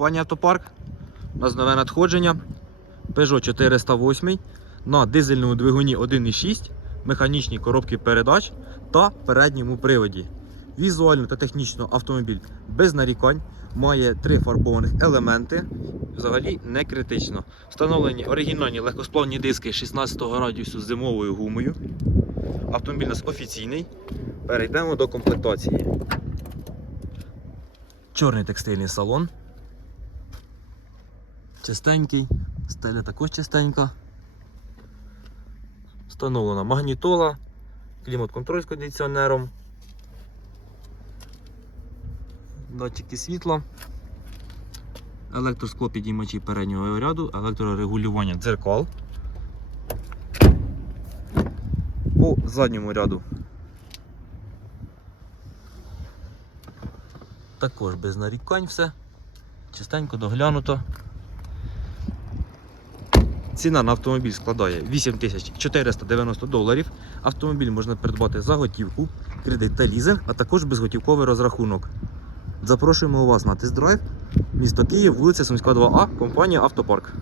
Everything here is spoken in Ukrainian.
компанія Автопарк. У нас нове надходження. Peugeot 408 на дизельному двигуні 1.6, механічній коробці передач та передньому приводі. Візуально та технічно автомобіль без нарікань, має три фарбованих елементи. Взагалі не критично. Встановлені оригінальні легкосплавні диски 16 радіусу з зимовою гумою. Автомобіль у нас офіційний. Перейдемо до комплектації. Чорний текстильний салон. Чистенький, стеля також чистенька. Встановлена магнітола, клімат-контроль з кондиціонером, датчики світла, електроскло підіймачі переднього ряду, електрорегулювання дзеркал. По задньому ряду також без нарікань все. Чистенько доглянуто. Ціна на автомобіль складає 8490 доларів. Автомобіль можна придбати за готівку, кредит та лізинг, а також безготівковий розрахунок. Запрошуємо вас на тест-драйв. Місто Київ, вулиця Сумська 2А, компанія Автопарк.